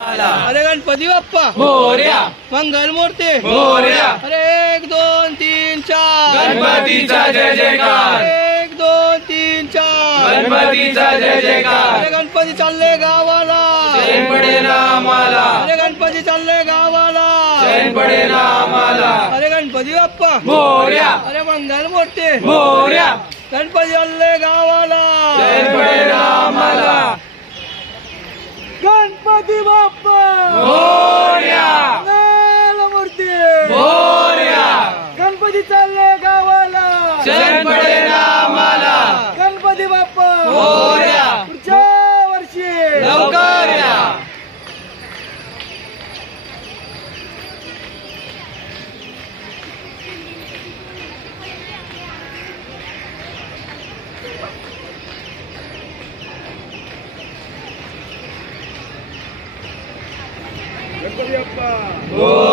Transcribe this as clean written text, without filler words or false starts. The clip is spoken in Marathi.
अरे गणपती बाप्पा मोरया, मंगलमूर्ती मोरया, अरे 1 2 3 4 गणपतीचा जय जयकार, 1 2 3 4 गणपतीचा जय जयकार. अरे गणपती चालले गावाला चैन पडे ना आम्हाला, अरे गणपती चालले गावाला चैन पडे ना आम्हाला. अरे गणपती बाप्पा मोरया, अरे मंगलमूर्ती मोरया, गणपती चालले गावाला चैन पडे ना आम्हाला. गणपती बाप्पा मोरया, मंगलमूर्ती मोरया, गणपती चालले गावाला चैन पडे ना आम्हाला. गणपती बाप्पा मोरया, पुढच्या वर्षी लवकर या. गणपती बाप्पा मोरया.